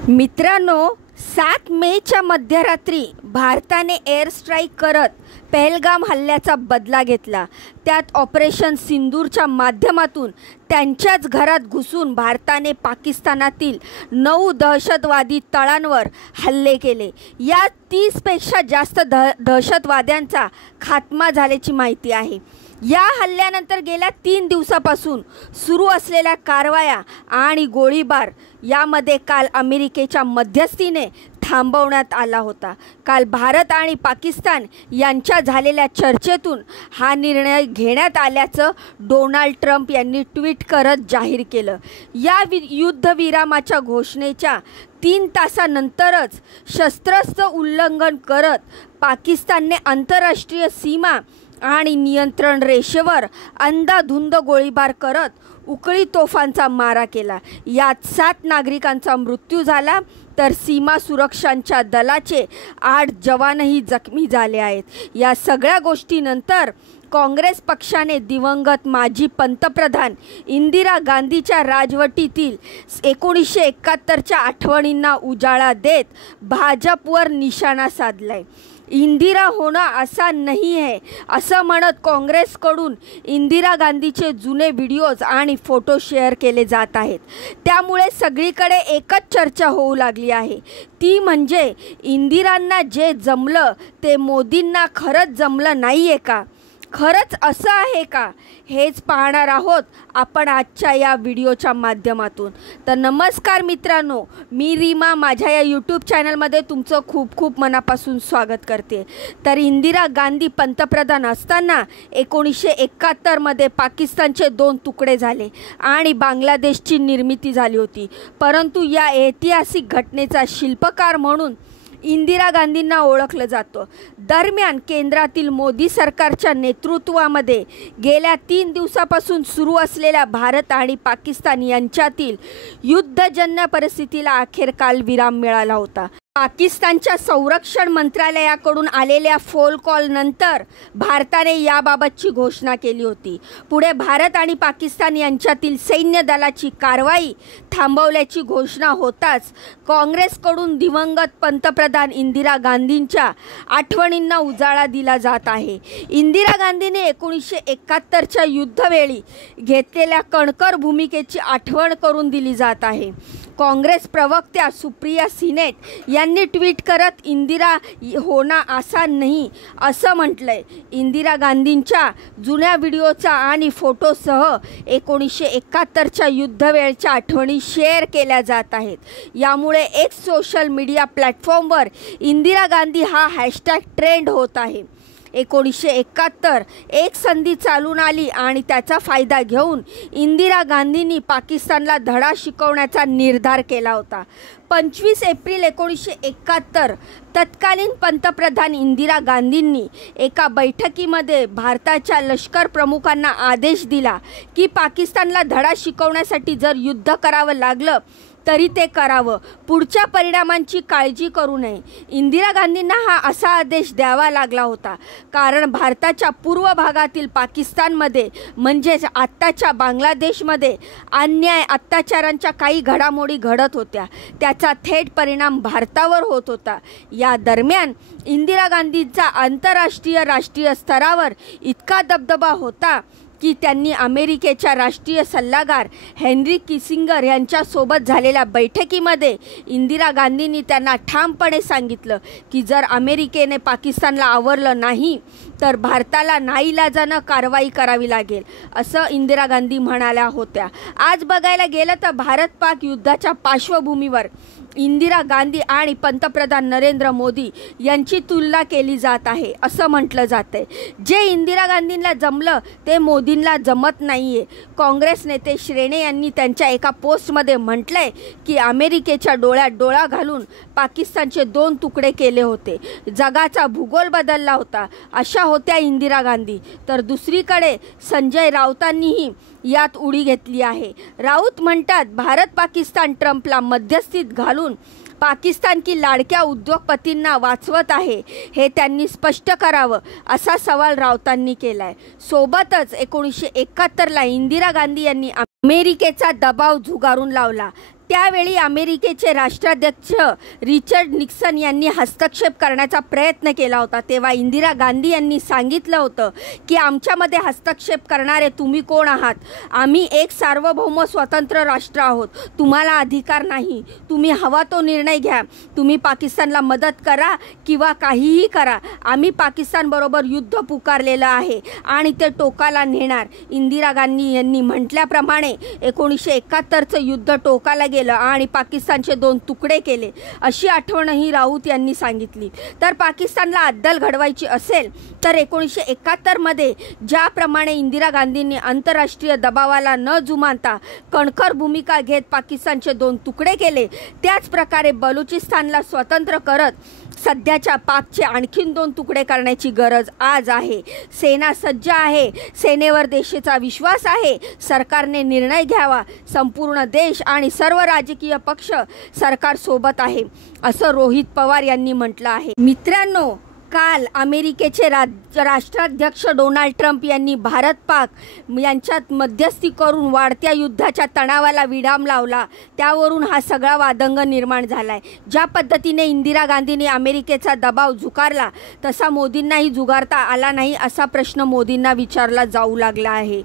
मित्रांनो, 7 मेच्या मध्यरात्री भारताने एअर स्ट्राईक करत पहलगाम हल्ल्याचा बदला घेतला। त्यात ऑपरेशन सिंदूरच्या माध्यमातून त्यांच्याच घरात घुसून भारताने पाकिस्तानातील 9 दहशतवादी तळांवर हल्ले केले। या 30 पेक्षा जास्त दहशतवाद्यांचा खात्मा झाल्याची माहिती आहे। या हल्ल्यानंतर गेल्या 3 दिवसापासून सुरू असलेल्या कारवाया आणि गोळीबार यामध्ये काल अमेरिकेच्या मध्यस्थीने थांबवण्यात आला होता। काल भारत आणि पाकिस्तान यांच्या झालेल्या चर्चेतून हा निर्णय घेण्यात आल्याचं डोनाल्ड ट्रम्प यांनी ट्विट करत जाहीर केलं। या युद्धविरामाच्या घोषणेच्या 3 तासानंतरच शस्त्रस्त्र उल्लंघन करत पाकिस्तानने आंतरराष्ट्रीय सीमा आणि नियंत्रण रेषेवर अंधाधुंद गोळीबार करत उखळी तोफांचा मारा केला। यात 7 नागरिकांचा मृत्यू झाला तर सीमा सुरक्षांच्या दलाचे 8 जवानही जखमी झाले आहेत। या सगळ्या गोष्टीनंतर काँग्रेस पक्षाने दिवंगत माजी पंतप्रधान इंदिरा गांधीच्या राजवटीतील 1971च्या आठवणींना उजाळा देत भाजपवर निशाणा साधलाय। इंदिरा होना आसान नहीं है असं म्हणत काँग्रेसकडून इंदिरा गांधीचे जुने व्हिडिओज आणि फोटो शेअर केले जात आहेत। त्यामुळे सगळीकडे एकच चर्चा होऊ लागली आहे, ती म्हणजे इंदिरांना जे जमलं ते मोदींना खरंच जमलं नाहीये का? खरंच असं आहे का? हेच पाहणार आहोत आपण आजच्या या व्हिडिओच्या माध्यमातून। तर नमस्कार मित्रांनो, मी रीमा माझ्या या यूट्यूब चॅनलमध्ये तुमचं खूप खूप मनापासून स्वागत करते। तर इंदिरा गांधी पंतप्रधान असताना 1971मध्ये पाकिस्तानचे 2 तुकडे झाले आणि बांगलादेशची निर्मिती झाली होती। परंतु या ऐतिहासिक घटनेचा शिल्पकार म्हणून इंदिरा गांधींना ओळखलं जातं। दरम्यान केंद्रातील मोदी सरकारच्या नेतृत्वामध्ये गेल्या 3 दिवसापासून सुरू असलेल्या भारत आणि पाकिस्तान यांच्यातील युद्धजन्य परिस्थितीला अखेर काल विराम मिळाला होता। पाकिस्तानच्या संरक्षण मंत्रालयाकडून आलेल्या फोन कॉल नंतर भारताने याबाबतची घोषणा केली होती। पुढे भारत आणि पाकिस्तान यांच्यातील सैन्य दलाची कारवाई थांबवल्याची घोषणा होताच काँग्रेसकडून दिवंगत पंतप्रधान इंदिरा गांधींच्या आठवणींना उजाळा दिला जात आहे। इंदिरा गांधीने 1971च्या युद्धवेळी घेतलेल्या कणखर भूमिकेची आठवण करून दिली जात आहे। काँग्रेस प्रवक्त्या सुप्रिया सिनेट यांनी ट्विट करत इंदिरा होना आसान नहीं असं म्हटलंय। इंदिरा गांधींच्या जुन्या व्हिडिओचा आणि फोटोसह 1971च्या युद्धवेळच्या आठवणी शेअर केल्या जात आहेत। यामुळे एक सोशल मीडिया प्लॅटफॉर्मवर इंदिरा गांधी हा हॅशटॅग ट्रेंड होत आहे। 1971 एक संधी चालून आली आणि त्याचा फायदा घेऊन इंदिरा गांधींनी पाकिस्तानला धडा शिकवण्याचा निर्धार केला होता। 25 एप्रिल 1971 तत्कालीन पंतप्रधान इंदिरा गांधींनी एका बैठकीमध्ये भारताच्या लष्कर प्रमुखांना आदेश दिला की पाकिस्तानला धडा शिकवण्यासाठी जर युद्ध करावं लागलं तरी ते करावं, पुढच्या परिणामांची काळजी करू नये। इंदिरा गांधींना हा असा आदेश द्यावा लागला होता कारण भारताच्या पूर्व भागातील पाकिस्तानमध्ये म्हणजेच आत्ताच्या बांगलादेशमध्ये अन्याय अत्याचारांच्या काही घडामोडी घडत होत्या, त्याचा थेट परिणाम भारतावर होत होता। या दरम्यान इंदिरा गांधींचा आंतरराष्ट्रीय राष्ट्रीय स्तरावर इतका दबदबा होता की त्यांनी अमेरिकेच्या राष्ट्रीय सल्लागार हेनरी किसिंगर यांच्यासोबत झालेल्या बैठकीमध्ये इंदिरा गांधींनी त्यांना ठामपणे सांगितलं की जर अमेरिकेने पाकिस्तानला आवरलं नाही तर भारताला नाईलाजानं कारवाई करावी लागेल असं इंदिरा गांधी म्हणाल्या होत्या। आज बघायला गेलं तर भारत पाक युद्धाच्या पार्श्वभूमीवर इंदिरा गांधी आणि पंतप्रधान नरेंद्र मोदी यांची तुलना केली जात आहे असं म्हटलं जातंय। जे इंदिरा गांधींना जमलं ते मोदींना जमत नाहीये। काँग्रेस नेते श्रेणे यांनी त्यांच्या एका पोस्टमध्ये म्हटलंय की अमेरिकेच्या डोळ्यात डोळा घालून पाकिस्तानचे 2 तुकडे केले होते, जगाचा भूगोल बदलला होता, अशा होत्या इंदिरा गांधी। तर दुसरीकडे संजय राऊतांनीही यात उडी घेतली आहे। राऊत म्हणतात भारत पाकिस्तान ट्रम्पला मध्यस्थीत घालून पाकिस्तान की लाडक्या उद्योगपतींना वाचवत आहे हे त्यांनी स्पष्ट करावं असा सवाल राऊतांनी केलाय। सोबतच 1971ला इंदिरा गांधी यांनी अमेरिकेचा दबाव झुगारून लावला। त्यावेळी अमेरिकेचे राष्ट्राध्यक्ष रिचर्ड निक्सन यांनी हस्तक्षेप करण्याचा प्रयत्न केला होता। तेव्हा इंदिरा गांधी यांनी सांगितलं होतं की आमच्यामध्ये हस्तक्षेप करणारे तुम्ही कोण आहात? आम्ही एक सार्वभौम स्वतंत्र राष्ट्र आहोत, तुम्हाला अधिकार नाही, तुम्ही हवा तो निर्णय घ्या, तुम्ही पाकिस्तानला मदत करा किंवा काहीही करा, आम्ही पाकिस्तानबरोबर युद्ध पुकारलेलं आहे आणि ते टोकाला नेणार। इंदिरा गांधी यांनी म्हटल्याप्रमाणे 1971चं युद्ध टोकाला गेलं आणि पाकिस्तानचे 2 तुकडे केले, अशी आठवणही राऊत यांनी सांगितली। तर पाकिस्तानला अद्दल घडवायची असेल तर 1971मध्ये ज्याप्रमाणे इंदिरा गांधींनी आंतरराष्ट्रीय दबावाला न जुमानता कणखर भूमिका घेत पाकिस्तानचे 2 तुकडे केले, त्याच प्रकारे बलुचिस्तानला स्वतंत्र करत सध्याच्या पाकचे आणखीन 2 तुकडे करण्याची गरज आज आहे। सेना सज्ज आहे, सेनेवर देशाचा विश्वास आहे, सरकारने निर्णय घ्यावा, संपूर्ण देश आणि सर्व राजकीय पक्ष सरकारसोबत आहे, असं रोहित पवार यांनी म्हटलं आहे। मित्रांनो, काल अमेरिकेचे राष्ट्राध्यक्ष डोनाल्ड ट्रम्प यांनी भारत पाक यांच्यात मध्यस्थी करून वाढत्या युद्धाच्या तणावाला विराम लावला, त्यावरून हा सगळा वादंग निर्माण झाला आहे। ज्या पद्धतीने इंदिरा गांधींनी अमेरिकेचा दबाव झुगारला तसा मोदींनाही झुगारता आला नाही, असा प्रश्न मोदींना विचारला जाऊ लागला आहे।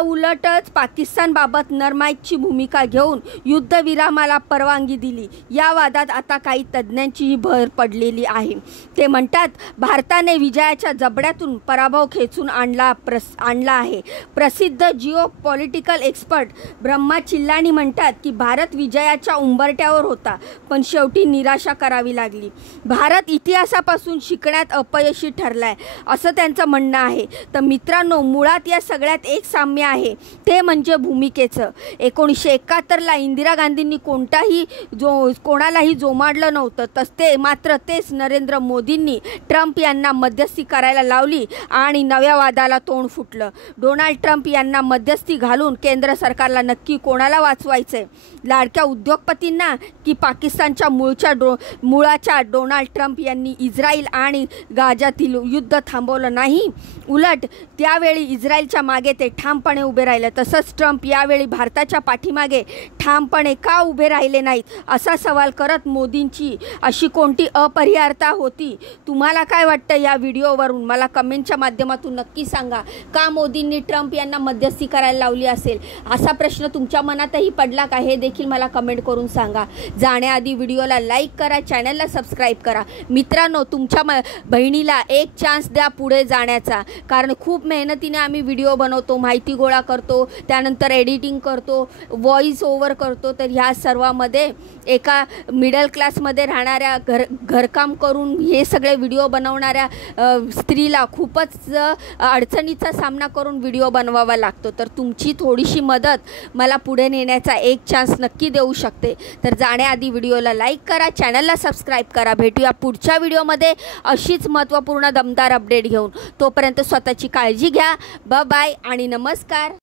उलटच पाकिस्तानबाबत नरमाईकची भूमिका घेऊन युद्धविरामाला परवानगी दिली। या वादात आता काही तज्ज्ञांचीही भर पडलेली आहे। ते म्हणतात, भारताने विजयाच्या जबड्यातून पराभव खेचून आणला आहे। प्रसिद्ध जिओ पॉलिटिकल एक्सपर्ट ब्रह्मा चिल्लानी म्हणतात की भारत विजयाच्या उंबरठ्यावर होता, पण शेवटी निराशा करावी लागली। भारत इतिहासापासून शिकण्यात अपयशी ठरलाय, असं त्यांचं म्हणणं आहे। तर मित्रांनो, मुळात या सगळ्यात एक साम्य आहे, ते म्हणजे भूमिकेचं। 1971ला इंदिरा गांधींनी कोणालाही जोमाडलं नव्हतं, मात्र तेच नरेंद्र मोदींनी ट्रम्प यांना मध्यस्थी करायला लावली आणि नव्या वादाला तोंड फुटलं। डोनाल्ड ट्रम्प यांना मध्यस्थी घालून केंद्र सरकारला नक्की कोणाला वाचवायचंय? लाडक्या उद्योगपतींना की पाकिस्तानच्या मुळाच्या डोनाल्ड ट्रम्प यांनी इस्रायल आणि गाझातील युद्ध थांबवलं नाही, उलट त्यावेळी इस्रायलच्या मागे ते ठामपणे उभे राहिले। तसंच ट्रम्प यावेळी भारताच्या पाठीमागे ठामपणे का उभे राहिले नाहीत, असा सवाल करत मोदींची अशी कोणती अपरिहार्यता होती? तुम्हाला काय वाटतं या व्हिडिओवरून? मला कमेंटच्या माध्यमातून नक्की सांगा। का मोदींनी ट्रम्प यांना मध्यस्थी करायला लावली असेल, असा प्रश्न तुमच्या मनातही पडला का? हे देखील मला कमेंट करून सांगा। जाण्याआधी व्हिडिओला लाईक करा, चॅनलला सबस्क्राईब करा। मित्रांनो, तुमच्या बहिणीला एक चान्स द्या पुढे जाण्याचा, कारण खूप मेहनतीने आम्ही व्हिडिओ बनवतो, माहिती गोळा करतो, त्यानंतर एडिटिंग करतो, व्हॉइस ओव्हर करतो। तर ह्या सर्वामध्ये एका मिडल क्लासमध्ये राहणाऱ्या घरकाम करून हे सगळे व्हिडिओ बनवणाऱ्या स्त्रीला खूपच अडचणीचा सामना करून व्हिडिओ बनवावा लागतो। तर तुमची थोडीशी मदत मला पुढे नेण्याचा एक चान्स नक्की देऊ शकते। तर जाण्याआधी व्हिडिओला लाईक करा, चॅनलला सबस्क्राईब करा। भेटूया पुढच्या व्हिडिओमध्ये अशीच महत्त्वपूर्ण दमदार अपडेट घेऊन। तोपर्यंत स्वतःची काळजी घ्या। बाय आणि नमस्कार।